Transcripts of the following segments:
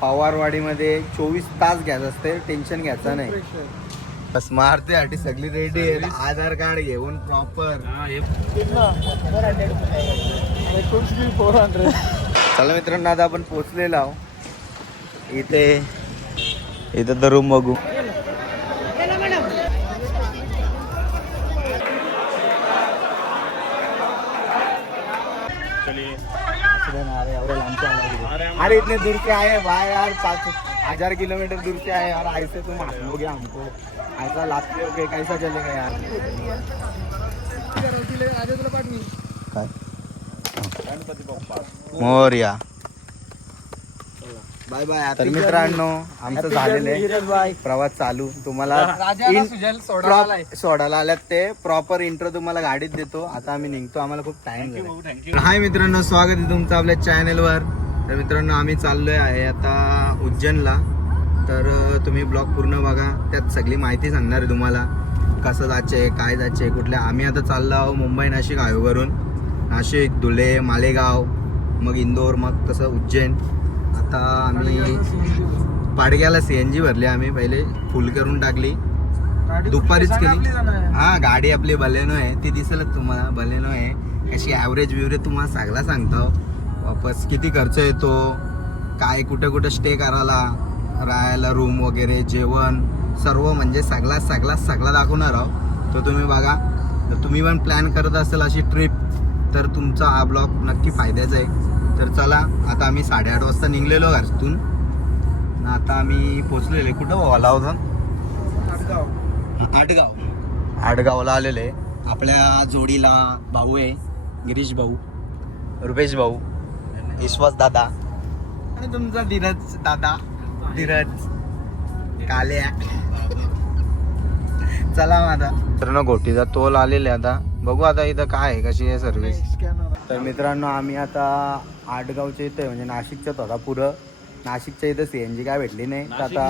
पवारवाडीमध्ये 24 तास गॅस असते, टेन्शन घ्यायचं नाही. बस मारते सगळी रेडी आहे. आधार कार्ड घेऊन प्रॉपर. चला मित्रांनो, आता आपण पोहोचलेलो आहो इथे तर रूम बघू. अरे इतने दूर से आए भाई यार, 5,000 किलोमीटर दूर से आए यार. ऐसे तुम मारोगे हमको, ऐसा लाते हो कैसा चलेगा यार. मोरया. Bye bye. तर मित्रांनो, आमचं झालेलं आहे प्रवास चालू. तुम्हाला सोडायला आल्यात ते प्रॉपर इंट्रो तुम्हाला गाडीत देतो. आता आम्ही निघतो, आम्हाला खूप टाइम झाला. हाय मित्रांनो, स्वागत आहे तुमचं आपल्या चॅनलवर. तर मित्रांनो, आम्ही चाललोय आहे आता उज्जैनला. तर तुम्ही ब्लॉग पूर्ण बघा, त्यात सगळी माहिती सांगणार आहे तुम्हाला. कसं जायचे, काय जायचे, कुठल्या. आम्ही आता चाललो आहोत मुंबई नाशिक हायवेवरून. नाशिक, धुळे, मालेगाव, मग इंदोर, मग तसं उज्जैन. आता आम्ही पाडग्याला CNG भरली. आम्ही पहिले फुल करून टाकली, दुपारीच केली. हा, गाडी आपली बलेनो आहे, ती दिसेलच तुम्हाला. बलेनो आहे. कशी ॲव्हरेज बिवरेज तुम्हाला सगळा सांगतो. वापस किती खर्च येतो, काय कुठे कुठे स्टे करायला, राहायला रूम वगैरे, जेवण सर्व म्हणजे सगळा दाखवणार आहोत. तो तुम्ही बघा. तर तुम्ही पण प्लॅन करत असेल अशी ट्रिप, तर तुमचा हा ब्लॉग नक्की फायद्याचा आहे. तर चला, आता आम्ही 8:30 वाजता निघलेलो घरातून. आता आम्ही पोचलेले कुठं आला होता? आडगावला आलेले. आपल्या जोडीला भाऊ आहे, गिरीश भाऊ, रुपेश भाऊ, विश्वास दादा आणि तुमचा धीरज दादा, धीरज काल्या. चला माझा मित्रांनो, घोटीचा तोल आलेला. आता बघू आता इथं काय आहे, कशी आहे सर्व्हिस. तर मित्रांनो, आम्ही आता आडगावच्या इथं म्हणजे नाशिकच्याच होता पुरं. नाशिकच्या इथं CNG काय भेटली नाही. तर आता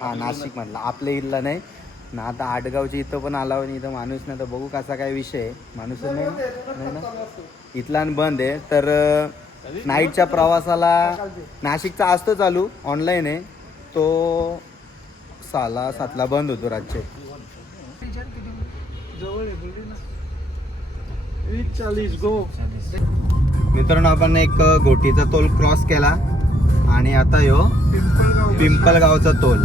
हा, नाशिक म्हटलं, आपल्या इथला नाही ना. आता आडगावच्या इथं पण आला आणि इथं माणूस नाही. तर बघू कसा काय विषय आहे. माणूस नाही ना, इथला बंद आहे. तर नाईटच्या प्रवासाला नाशिकचा असतो चालू, ऑनलाईन आहे तो. 6-7ला बंद होतो रातचे. मित्रांनो, आपण एक घोटीचा टोल क्रॉस केला आणि आता ह्यो पिंपळगावचा टोल.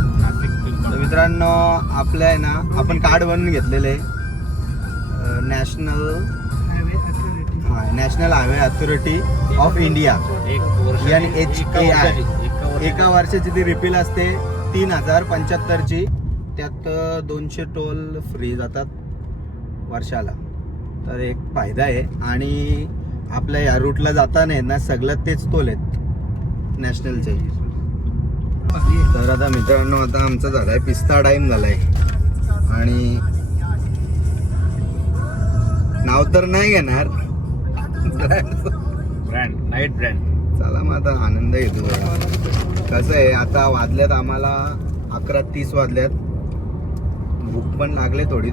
तर मित्रांनो, आपल्या आहे ना, आपण कार्ड बनवून घेतलेले national highway authority of India, NHAI. एका वर्षाची ती रिपील असते 3,075ची. त्यात 200 टोल फ्री जातात वर्षाला. तर एक फायदा आहे. आणि आपल्या या रूटला जाताना ना सगळं तेच टोल आहेत नॅशनलचे. तर आता मित्रांनो, आता आमचा झालाय पिस्ता टाइम झालाय. आणि नाव तर नाही घेणार, ब्रँड नाईट ब्रँड. चला मग आता आनंद येतो. कसं आहे, आता वाजल्यात आम्हाला 11:30 वाजल्यात. भूक पण लागले थोडी.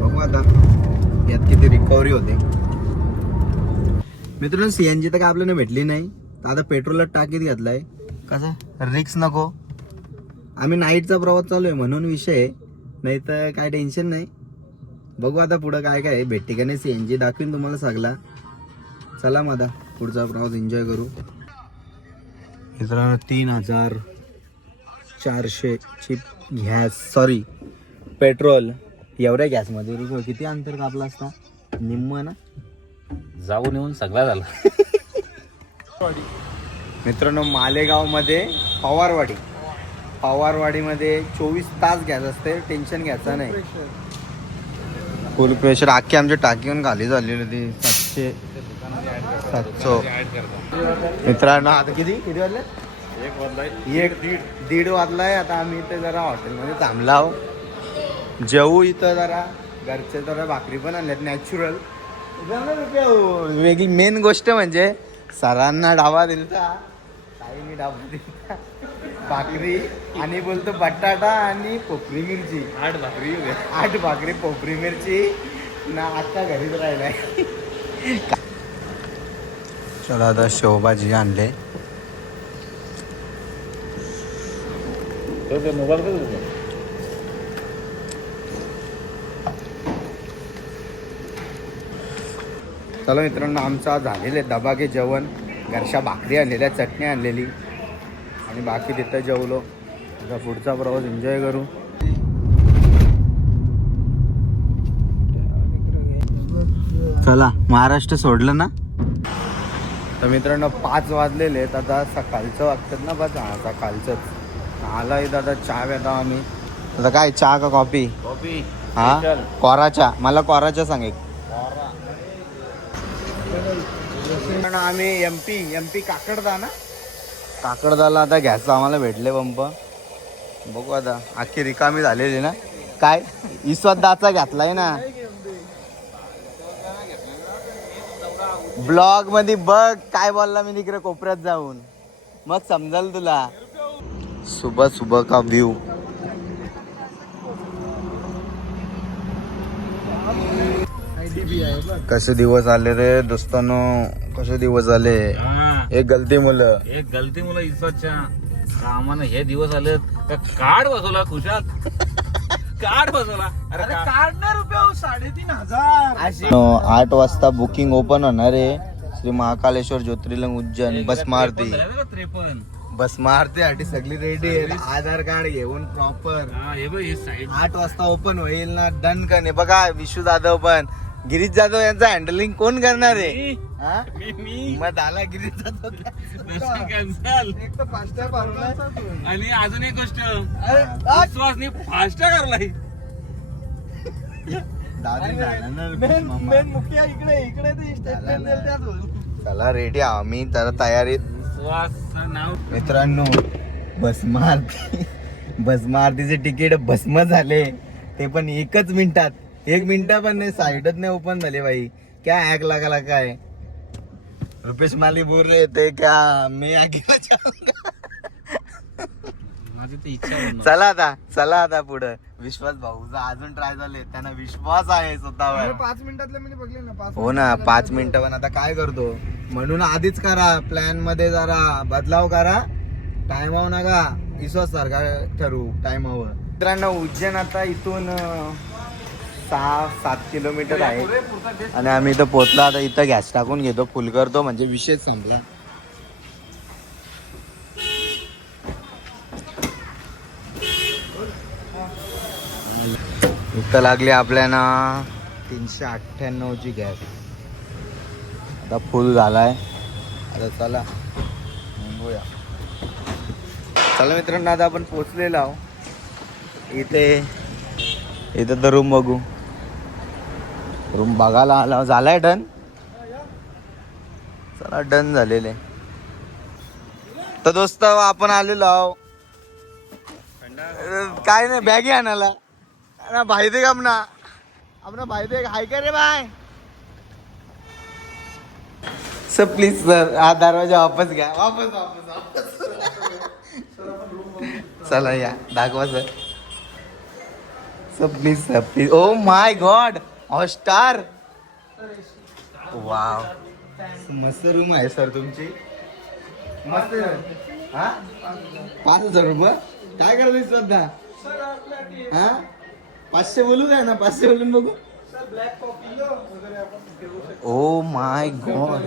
बघू आता यात किती रिकव्हरी होते. मित्रांनो, CNG तर काय आपल्याला भेटली नाही. तर आता पेट्रोलला टाकीत घेतलाय. कसं रिक्स नको. आम्ही नाईटचा प्रवास चालू आहे म्हणून विषय आहे, नाही तर काय टेन्शन नाही. बघू आता पुढं काय काय भेटते का नाही. CNG दाखवीन तुम्हाला सगळा. चला मग आता पुढचा प्रवास एन्जॉय करू. मित्रांनो, 3,400ची पेट्रोल. एवढ्या गॅसमध्ये किती अंतर कापला असता? निम्म ना. जाऊन येऊन सगळा झाला. मित्रांनो, मालेगावमध्ये पवारवाडीमध्ये 24 तास गॅस असते, टेन्शन घ्यायचं नाही. फुल प्रेशर. अख्खी आमची टाकीहून खाली झालेली होती. 700. मित्रांनो, आता किती वाजले? 1:30 वाजलाय. आता आम्ही इथे जरा हॉटेलमध्ये थांबला आहो. जेवू इथं जरा. घरचे जरा भाकरी पण आणल्यात नॅचरल. वेगळी मेन गोष्ट म्हणजे सरांना डाबा दिलता, ताईने डाबा दिलता, भाकरी आणि बोलतो बटाटा आणि पोपरी मिरची. 8 भाकरी पोपरी मिरची ना. आता घरीच राहिलाय. चला आता शेवभाजी आणले. मोबाईल चला मित्रांनो, आमचा झालेले दबागे जेवण. घरच्या भाकरी आणलेल्या, चटणी आणलेली आणि बाकी तिथं जेवलो. आता पुढचा प्रवास एन्जॉय करू. चला, महाराष्ट्र सोडलं ना. तर मित्रांनो 5 वाजलेले आहेत. आता सकाळचं वागतात ना, बस हा सकाळचंच आला इथं. आता चहा घेतो आम्ही. आता काय, चहा का कॉफी? कॉफी. हा, कोराच्या. मला कोराच्या सांग एक. आम्ही एमपी काकडदा ना, काकडदाला आता घ्यायचं आम्हाला भेटले पंप. बघू आता, अख्खी रिकामी झालेली ना. काय इसवदाचा घेतलाय ना ब्लॉग मध्ये. बघ काय बोलला मी तिकडे कोपऱ्यात जाऊन, मग समजाल तुला. सुबह सुबह का व्यू. कसे दिवस आले रे दोस्तांनो, कसे दिवस आले. एक गलती मुलं इस्वाच्या कामानं हे दिवस आले. कार्ड बसवला खुशात. कार्ड बसवला. अरे कार्ड ना रुपये 3,500. 8 वाजता बुकिंग ओपन होणार आहे. श्री महाकालेश्वर ज्योतिर्लिंग उज्जैन. बस मारती 53. बस मारतीसाठी सगळी रेडी आहे. आधार कार्ड घेऊन प्रॉपर. 8 वाजता ओपन होईल ना. डन करणे. बघा विशू जाधव पण, गिरीश जाधव यांचं हँडलिंग कोण करणार आहे? मग झाला गिरीश जाधव कॅन्सल. आणि अजून एक गोष्ट, विश्वासने फास्टॅग करलाय. चला रेडी आम्ही तर तयारीत. मित्रांनो बस मारतीचे तिकीट भस्म झाले. ते पण 1 मिनिटात. 1 मिनिट पण नाही, साईडच नाही ओपन झाले भाई. क्या हॅक लागला काय. रुपेश माली बोल रहे थे क्या मैं आगे जाऊंगा. माझी तर इच्छा. चला आता पुढं. विश्वास भाऊचा अजून ट्राय झाले, त्यांना विश्वास आहे स्वतःवर. 5 मिनिटातले मी बघले ना. हो ना, 5 मिनिटं. पण आता काय करतो, म्हणून आधीच करा प्लॅन मध्ये जरा बदलाव करा. टाइमावर नका विश्वास सारखा ठरवू टाइमावर. मित्रांनो उज्जैन आता इथून 6-7 किलोमीटर आहे आणि आम्ही इथं पोहोचला. आता इथं गॅस टाकून घेतो, फुल करतो, म्हणजे विषय संपला. इथं लागली आपल्याला 398 ची गॅस. आता फुल झालाय. आता चला निघूया. चला मित्रांनो, आता आपण पोचलेलो आहो इथे तर रूम बघू. रूम बघायला आला. झालाय डन. चला डन झालेले. तर दोस्त आपण आलेलो आहो. काय नाही, बॅगी आणायला ना. भाई दे अपना भाई दे. हाय का रे भाई. सर प्लीज सर, हा दरवाजा वापस घ्या. वापस चला या दाखवा sir please sir please. Oh my God, Hotstar. Wow, मस्त रूम आहे सर तुमची. मस्त. हा 5,000 रुपये काय करतोय सध्या. हा 500 बोलू द्या ना. 500 बोलून बघू. Oh my God,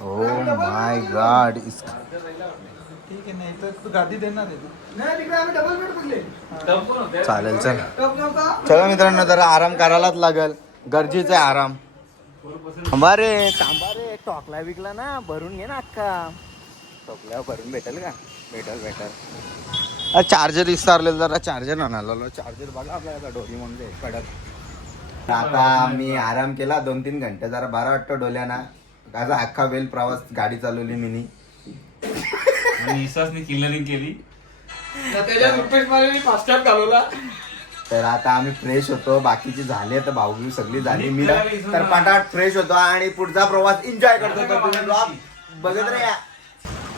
oh my God. ठीक आहे, नाही तर तू गादी देणार आहे. नाही तिकडे आम्ही डबल बेड बघले. चालेल चल. चला मित्रांनो, जरा आराम करायलाच लागल. गरजेचं आहे आराम. थांबा रे टॉकला विकला ना, भरून घे ना अक्का. टॉकल्यावर भरून भेटेल का? भेटेल. चार्जर विसरले, जरा चार्जर आणायला. चार्जर बघा आपल्याला डोली म्हणजे कडक. आता मी आराम केला 2-3 घंटे. जरा बरा वाटतं डोल्याना. माझा अख्खा वेल प्रवास गाडी चालवली मिनी. विश्वासने किल्लरिंग केली. त्याच्या रुपेश मालेने फास्टॅग घालवला. तर आता आम्ही फ्रेश होतो. बाकीची झाले तर भाऊ सगळी झाली. मी तर पटाट फ्रेश होतो आणि पुढचा प्रवास एन्जॉय करतो. तर तुम्ही ब्लॉग बघत राहा.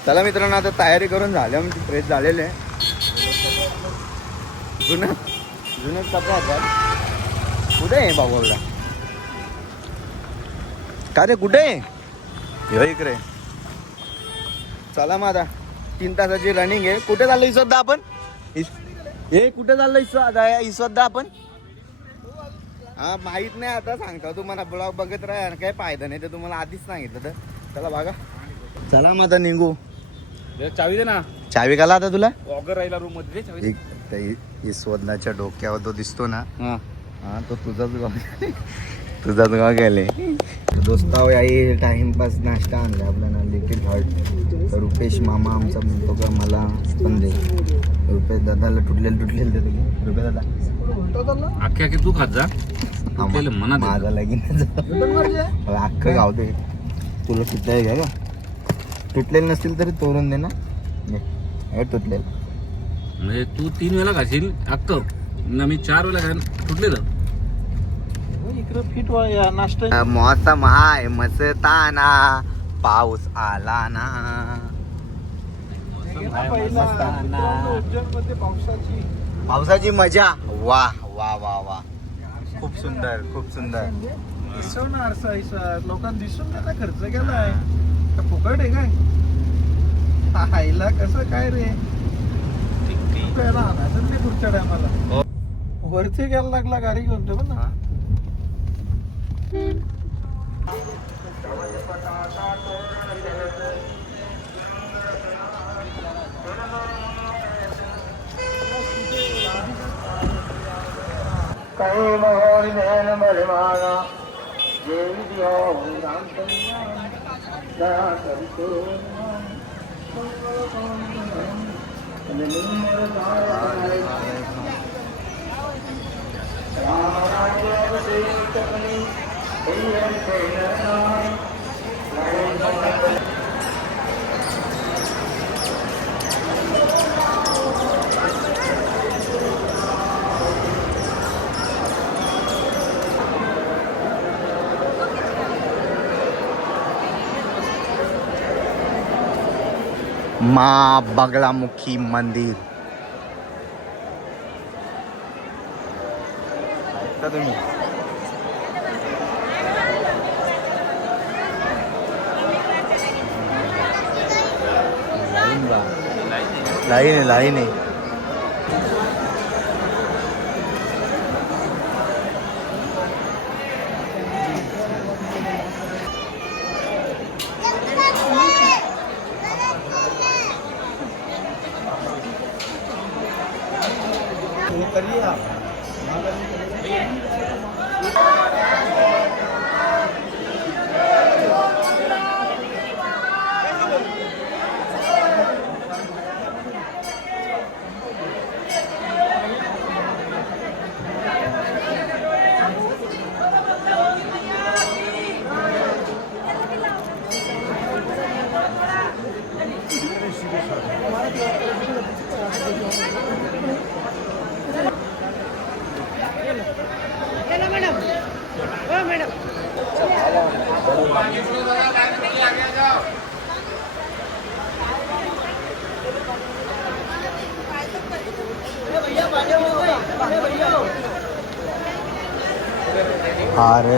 चला मित्रांनो, आता तयारी करून झाल्या म्हणजे फ्रेश झालेले. जुने कपडे आहेत. कुठे आहे भाऊ? का रे कुठे आहे? इकडे चला मग आता 3 तासाची रनिंग आहे. कुठे चाललो इसोद्दा आपण? हे कुठे चाललो इसोद्दा आपण? हा माहित नाही, आता सांगता तुम्हाला. ब्लॉग बघत राहा, काही फायदा नाही. ते तुम्हाला आधीच सांगितलं तर. चला बघा. चला मग आता निघू. चावी दे ना. चावी काला आता तुला? वॉकर राहिला रूम मध्ये चावी. इसवदनाच्या डोक्यावर तो दिसतो ना, हा तो तुझाच गाव गेले. दोस्ताव याही टाइमपास नाश्ता आणला आपल्याला लिटिल हार्ट. तर रुपेश मामा आमचा म्हणतो का मला पण दे. रुपेश दादाला तुटलेलं दे तुम्ही. रुपेश दादा अख्खे तू खात जा. माझा लगीन अख्खं गाव दे. तुला तुटलेलं घ्या का? तुटलेले नसतील तरी तोडून दे ना. हे तुटलेलं म्हणजे तू 3 वेळा खाशील अक्क ना, मी 4 वेळा खाईन तुटलेलं. इकडं फिट व्हा नाश्ता. मौसम हाय मस्ताना, पाऊस आला ना. उज्जैनमध्ये पावसाची मजा. वा वा वा वा, खूप सुंदर खूप सुंदर. दिसवणार साईसा लोकांना दिसून त्याला खर्च केलाय का फुकट आहे काय? आईला कसं काय रे? ते पुढच्या टायमाला वरती घ्यायला लागला गाडी घेऊन तो ना. काही मोहरी बहन मरमाना देवी दिया राम दया करतो. माँ बगलामुखी मंदिर. तुम्ही लाईन आहे. अरे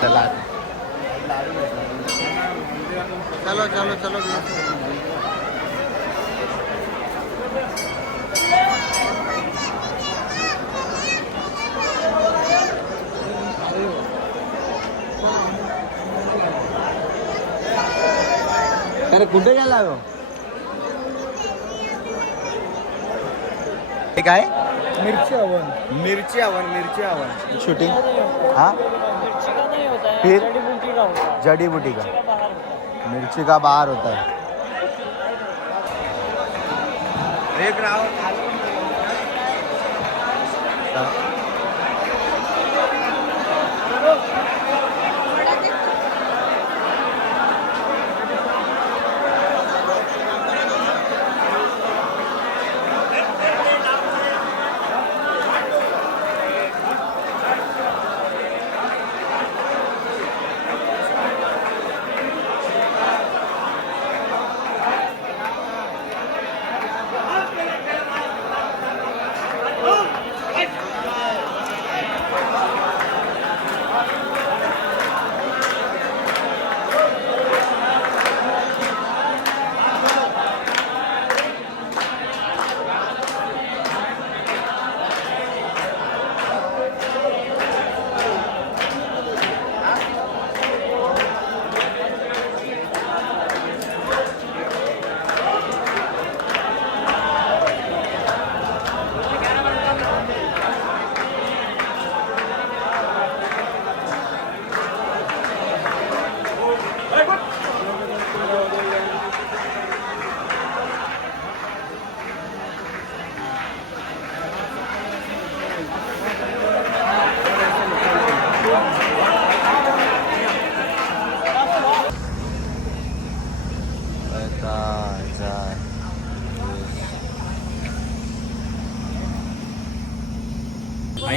चला चलो चलो चलो. अरे कुठे गेला हो? हे काय? मिर्ची हवन शूटिंग. हाँ फिर जड़ी बूटी का मिर्ची का बाहर होता है. एक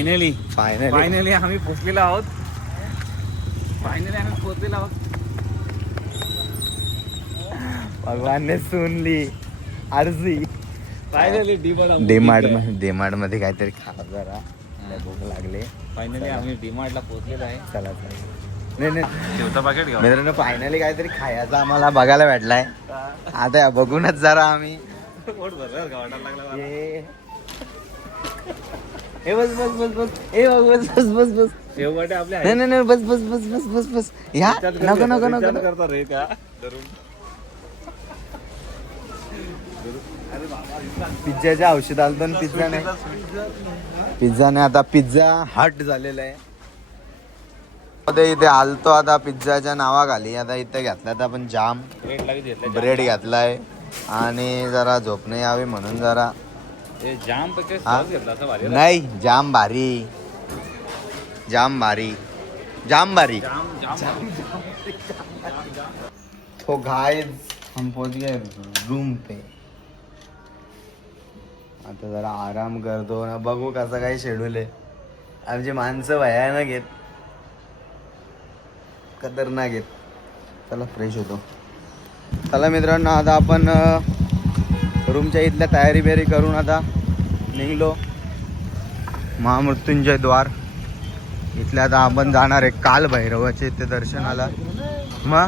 फायनली फायनली आम्ही पोचलेलो आहोत. भगवानने सुनली अर्जी. फायनली डीमार्ट मध्ये काहीतरी खा जरा, भूक लागले. फायनली आम्ही डीमार्टला पोहोचलेलो आहे. चला नाही शेवचा पाकिट घ्या. मित्रांनो फायनली काहीतरी खायचं आम्हाला बघायला भेटलाय. आता बघूनच जरा आम्ही पोट भरलं का वाटायला लागला. ए बस बस बस बस ए बस बस बस बस शेवगाटे आपले नाही नाही नाही बस बस बस बस बस बस ह्या नको नको नको करता रे त्या पिझ्झाच्या औषध आलतो ना पिझ्झाने आता पिझ्झा हट झालेला आहे. इथे आलतो आता पिझ्झाच्या नावाखाली. आता इथे घेतला तर आपण जाम ब्रेड घेतलाय आणि जरा झोपणे यावी म्हणून जरा जाम पैकी हा? घेतला असं भारी. नहीं जाम भारी तो गाइस हम पहुंच गए रूम पे. आता जरा आराम करतो ना, बघू कसं काही शेड्यूल आहे. आमची माणसं भयानक घेत खतरनाक घेत. चला फ्रेश होतो. चला मित्रांनो आता आपण रूमच्या इथल्या तयारी बियारी करून आता निघलो महामृत्युंजय द्वार. इथल्या आता आपण जाणार आहे काल भैरवाचे ते दर्शनाला. मग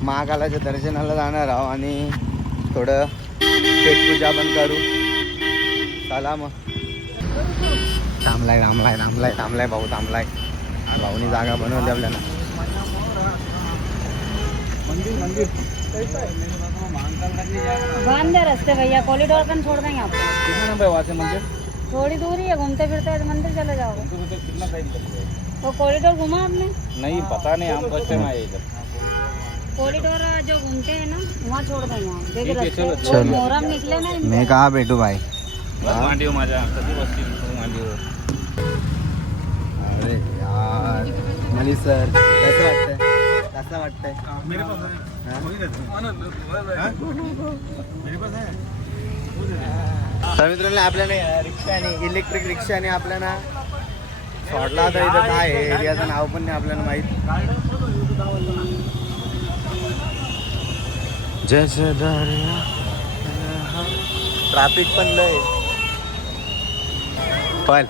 महाकालाच्या दर्शनाला जाणार आहोत आणि थोडं पेटपूजा पण करू. चला मग. थांबलाय भाऊ थांबलाय. भाऊनी जागा बनवली आपल्याला. बंद है रास्ते भैया, कॉरिडोर पर छोड़ देंगे आपको. कितना नंबर वहाँ से मंदिर? थोड़ी दूरी है, घूमते फिरते मंदिर चले जाओगे. कितना टाइम लगेगा? वो कॉरिडोर घुमा आपने? नहीं पता नहीं, हम फर्स्ट टाइम आए इधर. कॉरिडोर जो घूमते हैं ना वहाँ छोड़ देंगे आप. ठीक है, देखिए चलो, रास्ते चलो. मोहरम निकले ना इनके. मी कहा भेटू भाई. मांडीव माझ्या कधी बसतील मांडीव. अरे यार मनी सर कसं वाटतंय मेरे पास है. हाँ? वही रहते हैं. मेरे पास है. तर मित्रांनो आपल्याला रिक्षाने इलेक्ट्रिक रिक्षाने आपल्याला सोडला होता. इथं काय आहे एरियाचं नाव पण नाही आपल्याला माहित. जसं ट्रॅफिक पण लय पण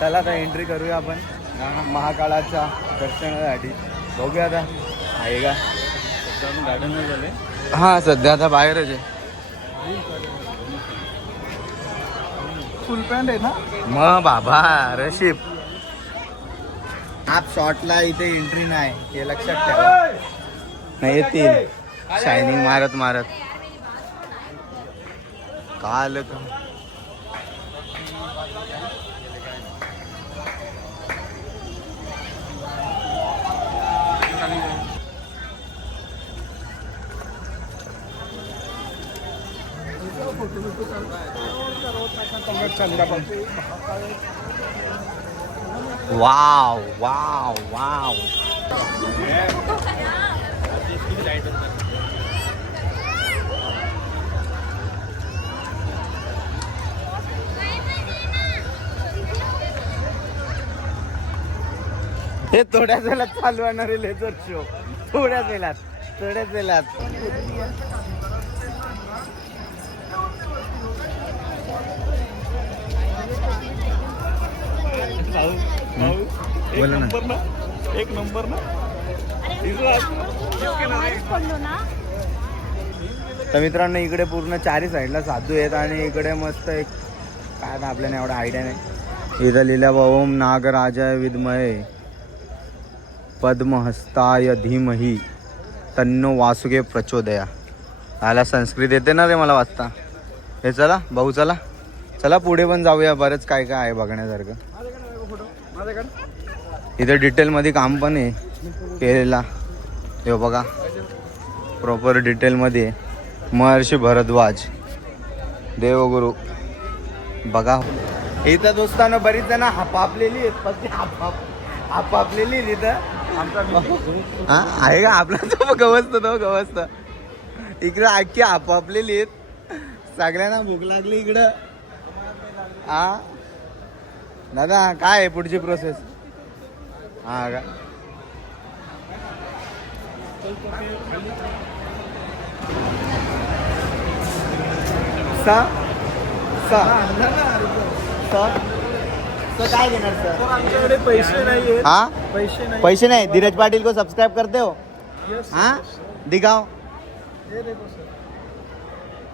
चला आता एंट्री करूया आपण महाकाळाच्या दर्शनासाठी. बघूया आता आहे का. गार्डन मध्ये झाले. हा सध्या आता बाहेरच आहे. फुल पॅन्ट आहे ना. मग बाबा रशीफ आप शॉटला इथे एंट्री नाही हे लक्षात ठेवा. नाही येतील शायनिंग मारत काल वाव वाव वाव. हे थोड्याच वेळात चालू होणार आहे लेझर शो. थोड्याच वेळात बोला ना. एक नंबर ना. पडलो ना. तर मित्रांनो इकडे पूर्ण चारी साईडला साधू आहेत आणि इकडे मस्त एक काय आता आपल्याला एवढा आयडिया नाही. इथं लिहिलं ओम नागराजाय विद्महे पद्महस्ताय धीमहि तन्नो वासुके प्रचोदया. आला संस्कृत येते ना रे मला वाचता. हे चला भाऊ चला पुढे पण जाऊया. बरंच काय आहे बघण्यासारखं. इथे डिटेलमध्ये काम पण आहे केलेला. हे बघा प्रॉपर डिटेलमध्ये महर्षी भरद्वाज देवगुरु. बघा इथं दोस्तांनो बरीच जण हापापलेली आहेत. हापापलेली इथं हा आहे का आपला तो गवस्त इकडं अख्खी हापापलेली आहेत. सगळ्यांना भूक लागली इकडं. हा दादा काय आहे पुढची प्रोसेस? हा का काय घेणार सर? आमच्याकडे पैसे नाहीये. हा पैसे नाही. पैसे नहीं धीरज पाटिल को सब्सक्राइब करते हो? Yes, हाँ yes, sir. दिखाओ ये देखो सर.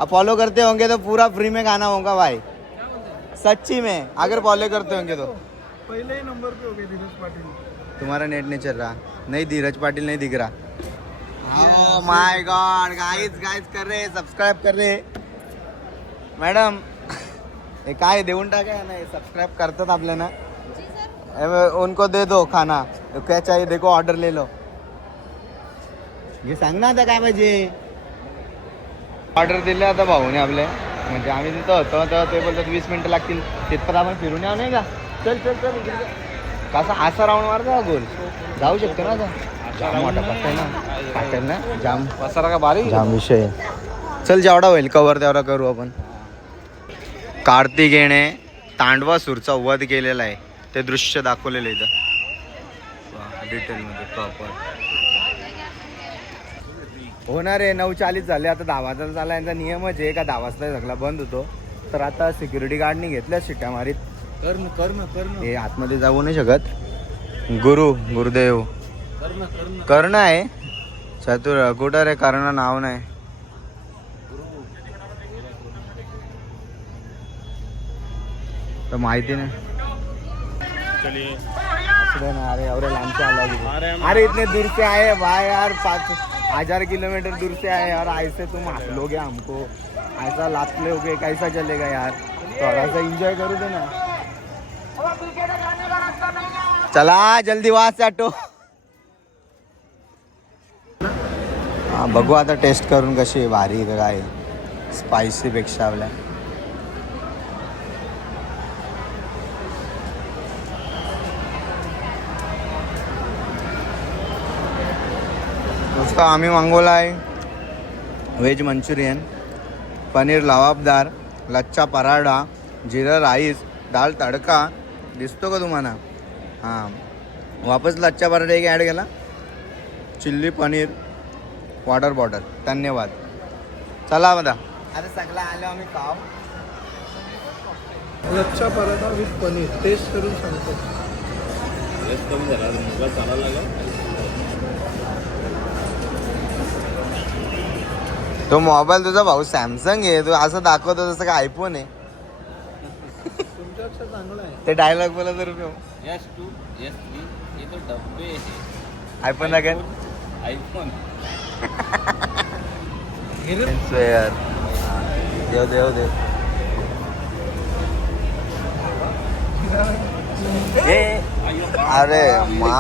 अब फॉलो करते होंगे तो पूरा फ्री में गाना होगा भाई सच्ची में अगर फॉलो करते होंगे तो पहले ही नंबर पे हो गए धीरज पाटिल. तुम्हारा नेट नहीं चल रहा नहीं धीरज पाटिल नहीं दिख रहा माय गॉड गाइस गाइस कर रहे सब्सक्राइब कर रहे मॅडम हे काय देऊन टाका ना सब्सक्राइब करतात आपल्याला उनको दे दो खाना तो क्या चाहिए देखो ऑर्डर ले लो हे सांग ना आता काय पाहिजे ऑर्डर दिले आता भाऊने आपले म्हणजे आम्ही तिथं होतो तर ते बोलतात 20 मिनिटं लागतील तिथपर्यंत आपण फिरून यावं नाही का चल चल चल कसा असा राऊंड मारतो गोल जाऊ शकतो ना आता जाम मोठा पट्टा ना टाकेल ना जाम पसारा का बारीक जाम विषय चल जेवढा होईल कवर तेवढा करू आपण कार्तिकेने तांडवासूरचा वध केलेला आहे ते दृश्य दाखवलेलं आहे इथं डिटेलमध्ये प्रॉपर होणार आहे 9:40 झाले आता 10 वाजता झाला यांचा नियमच आहे का 10 वाजता सगळा बंद होतो तर आता सिक्युरिटी गार्डनी घेतल्या शिट्ट्या मारीत कर्ण हे आतमध्ये जाऊ नाही शकत गुरुदेव कर्ण आहे चतुर कुठं रे कर्ण नाव नाही तर माहिती नाही अरे और लांब आला अरे इतने दूर से आए भाई यार 5,000 किलोमीटर दूर से आए और ऐसे तुम हंसलोगे हमको ऐसा लाते होगे कैसा चलेगा यार थोड़ा सा एंजॉय करू दे ना चला जल्दी वहां से हटो हा बघू आता टेस्ट करून कशी आहे भारी का काय स्पायसी पेक्षा आपल्या नुसता आम्ही मागवला आहे व्हेज मंचुरियन पनीर लवाबदार लच्छा पराठा जिरा राईस दाल तडका दिसतो का तुम्हाला हां वापस लच्छा पराठा एक ॲड केला चिल्ली पनीर वॉटर बॉटल धन्यवाद चला बघा आता सगळं आलं आम्ही खाव लच्छा पराठा विथ पनीर टेस्ट करून सांगतो. तो मोबाईल तुझा भाऊ सॅमसंग आहे तो असं दाखवतो जसं का आयफोन आहे तुमच्यापेक्षा चांगला आहे. ते डायलॉग बोला तर S2 S3 ये तो डब्बे है आयफोन लागेल आईफोन यार देव देव देव अरे मा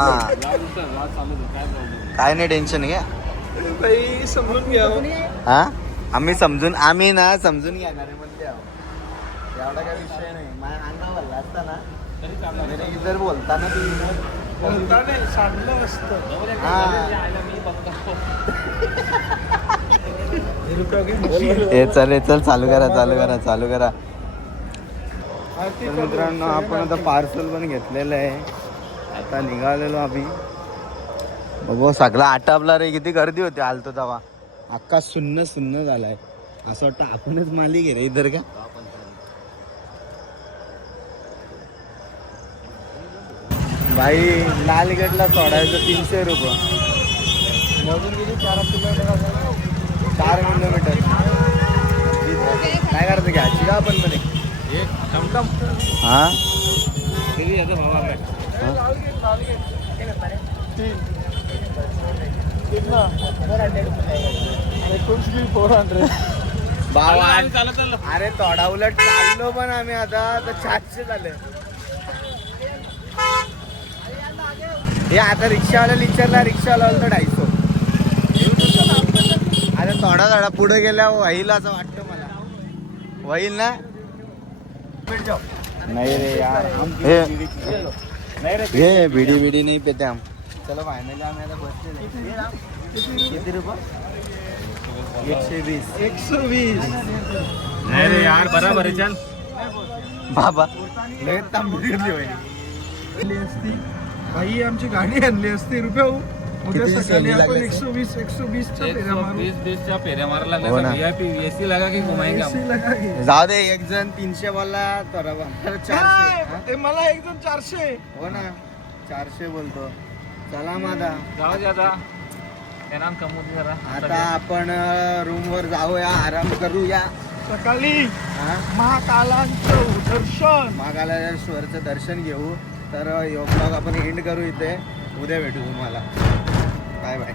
काय नाही टेन्शन घ्या काही समजून घ्या. हा आम्ही ना समजून घेणार आहे म्हणते एवढा काही विषय नाही माझ्या अंगा भरला असता ना इतर बोलताना बोलताना सांगलं असतं. हे चल चालू करा तर मित्रांनो आपण आता पार्सल पण घेतलेलं आहे आता निघालेलो आम्ही बघू सगळा आटापला रे किती गर्दी होती आलतो तेव्हा अख्खा सुन्न झालाय असं वाटतं आपणच मालिक आहे रे इधर का भाई लालगडला सोडायचं 300 रुपये मोजून किती 4 किलोमीटर काय करायचं घ्यायची का आपण पण हा अरे थोडा उलट चाललो पण आम्ही आता तर 400 झाले हे आता रिक्षावाल्याला विचारला रिक्षावाला तर 250 अरे थोडा पुढे गेल्या होईल असं वाटतं मला होईल ना नहीं रे यार हम ये बीड़ी नहीं पीते हम चलो फाइनली हम आता बसते किती रुपये 120 120 नहीं रे यार बराबर है चल बाबा लय तांबडी घेतली बाई. आणली असती बाई, आमची गाडी आणली असती रुपये. उद्या किती सकाळी शेंडी आपण लागली? 120च्या फेऱ्या मारू. 120च्या फेऱ्या मारायला हो ना. VIP AC लगा की घुमाएंगे हम. AC लगा के. जाऊ दे, एक जण 300 बोलला तर 400. हा? ते मला एकदम 400. हो ना 400 बोलतो. चला मादा, जाऊ दे आता एनाम कमवू दे जरा. आता आपण रूम वर जाऊया, आराम करूया. सकाळी हा? महाकालांचं दर्शन. महाकालेश्वरचं दर्शन घेऊ. तर यो ब्लॉग आपण एंड करू इथे. उद्या भेटू तुम्हाला. Bye bye.